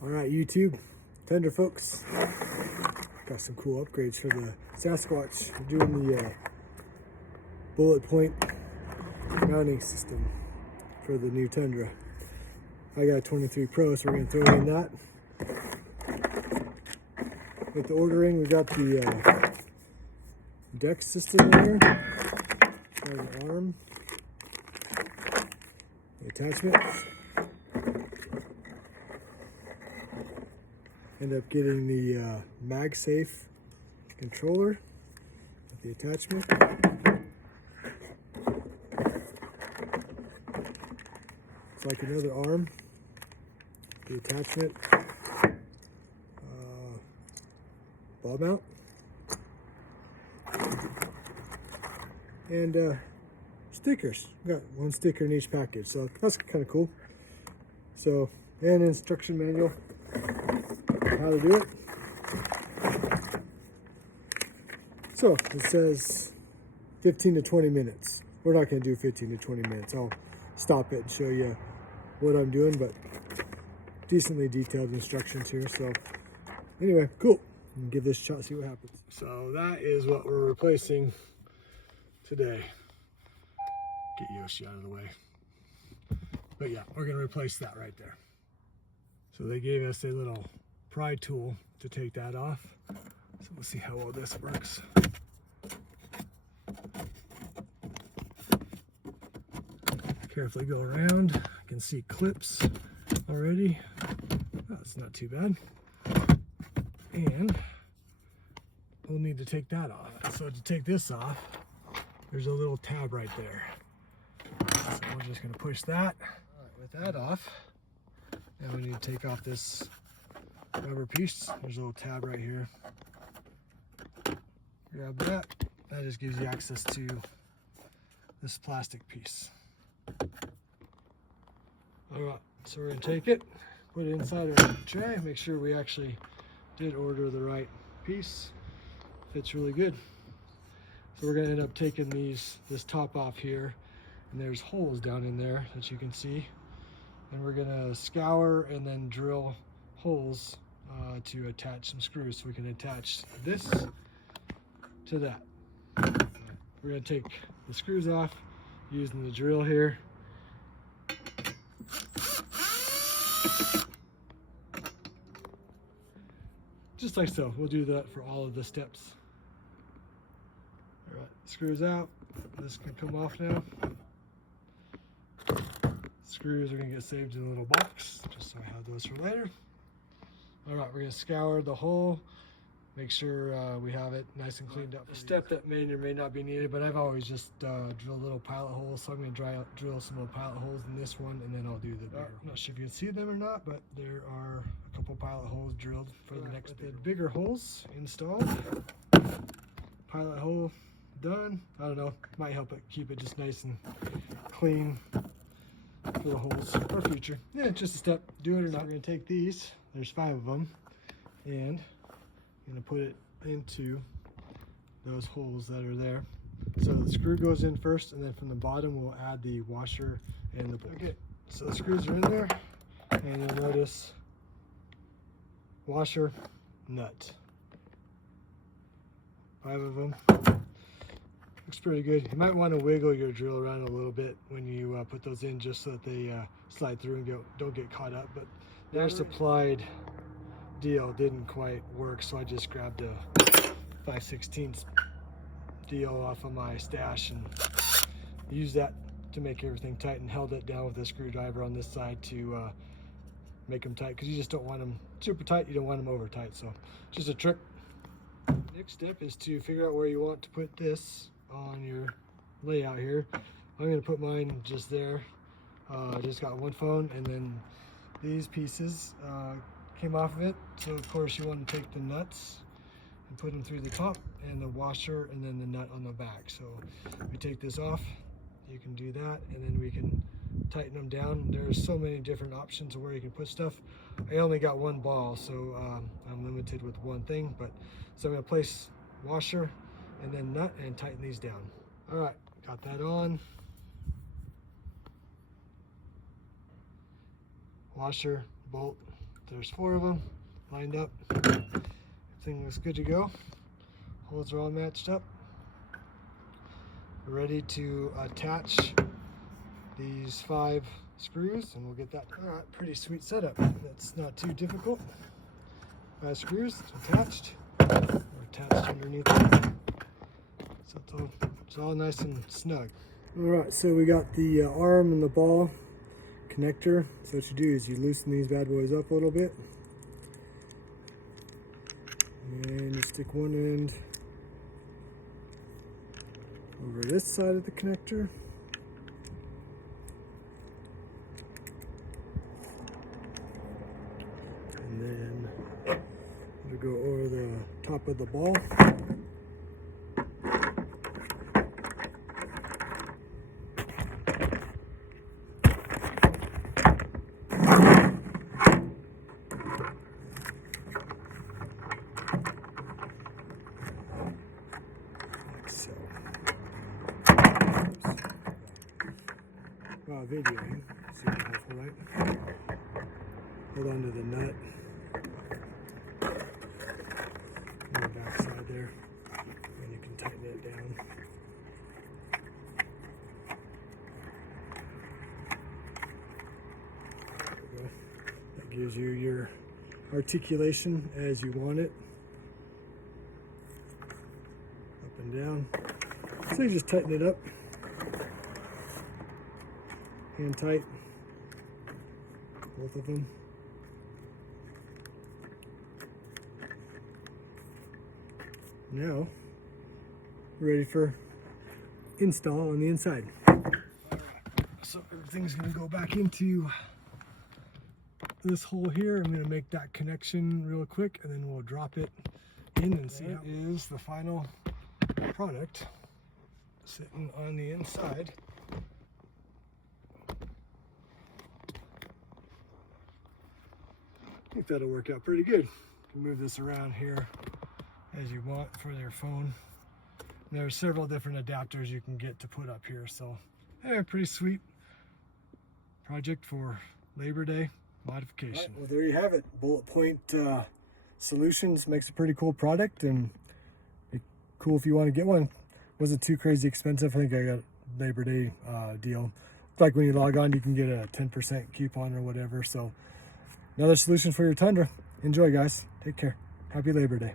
All right, YouTube, Tundra folks, got some cool upgrades for the Sasquatch. We're doing the Bulletpoint mounting system for the new Tundra. I got a 23 Pro, so we're going to throw in that. With the ordering, we got the deck system there, the arm, the attachment. End up getting the MagSafe controller with the attachment. It's like another arm, the attachment, ball mount, and stickers. Got one sticker in each package, so that's kind of cool. So, and instruction manual how to do it. So it says 15 to 20 minutes. We're not going to do 15 to 20 minutes. I'll stop it and show you what I'm doing, but decently detailed instructions here. So anyway, cool. Give this a shot, see what happens. So that is what we're replacing today. Get Yoshi out of the way. But yeah, we're going to replace that right there. So they gave us a little pry tool to take that off. So we'll see how well this works. Carefully go around. I can see clips already. That's not too bad. And we'll need to take that off. So to take this off, there's a little tab right there. So we're just going to push that. All right, with that off, and we need to take off this rubber piece. There's a little tab right here. Grab that. That just gives you access to this plastic piece. All right, so we're going to take it, put it inside our tray, make sure we actually did order the right piece. Fits really good. So we're going to end up taking this top off here, and there's holes down in there that you can see. And we're going to scour and then drill holes to attach some screws, so we can attach this to that. We're going to take the screws off using the drill here. Just like so. We'll do that for all of the steps. All right, screws out. This can come off now. Screws are going to get saved in a little box, just so I have those for later. All right, we're going to scour the hole, make sure we have it nice and cleaned up. A step that may or may not be needed, but I've always just drilled little pilot holes, so I'm going to drill some little pilot holes in this one, and then I'll do the bigger. I'm not sure if you can see them or not, but there are a couple pilot holes drilled for the next bit. The bigger holes installed, pilot hole done. I don't know, might help it keep it just nice and clean for the holes for future. Yeah, just a step, do it or not. We're going to take these, there's 5 of them, and I'm going to put it into those holes that are there. So the screw goes in first, and then from the bottom we'll add the washer and the bolt. Okay, so the screws are in there, and you'll notice washer, nut. 5 of them. Looks pretty good. You might want to wiggle your drill around a little bit when you put those in, just so that they slide through and don't get caught up. But their supplied deal didn't quite work, so I just grabbed a 5/16 deal off of my stash and used that to make everything tight, and held it down with a screwdriver on this side to make them tight, because you just don't want them super tight, you don't want them over tight. So just a trick. Next step is to figure out where you want to put this on your layout here. I'm going to put mine just there. I just got one phone, and then these pieces came off of it. So of course you want to take the nuts and put them through the top, and the washer, and then the nut on the back. So we take this off, you can do that, and then we can tighten them down. There's so many different options of where you can put stuff. I only got one ball, so I'm limited with one thing. But so I'm going to place washer and then nut and tighten these down. All right, got that on. Washer, bolt, There's 4 of them lined up. Everything looks good to go. Holes are all matched up. We're ready to attach these 5 screws, and we'll get that. All right, pretty sweet setup. That's not too difficult. 5 screws attached, or attached underneath it. So it's all nice and snug. All right, so we got the arm and the ball connector. So what you do is you loosen these bad boys up a little bit, and you stick one end over this side of the connector, and then it'll go over the top of the ball. So, videoing, super helpful, right? Hold on to the nut on the back side there, and you can tighten it down. There we go. That gives you your articulation as you want it, up and down. So you just tighten it up, hand tight, both of them. Now, ready for install on the inside. Alright, so everything's going to go back into this hole here. I'm going to make that connection real quick, and then we'll drop it in and see how it is. The final product sitting on the inside. I think that'll work out pretty good. You can move this around here as you want for your phone. And there's several different adapters you can get to put up here. So, yeah, pretty sweet project for Labor Day modification. Right, well, there you have it. Bulletpoint Solutions makes a pretty cool product, and be cool if you want to get one. Wasn't too crazy expensive. I think I got a Labor Day deal. It's like when you log on, you can get a 10% coupon or whatever. So, another solution for your Tundra. Enjoy, guys. Take care. Happy Labor Day.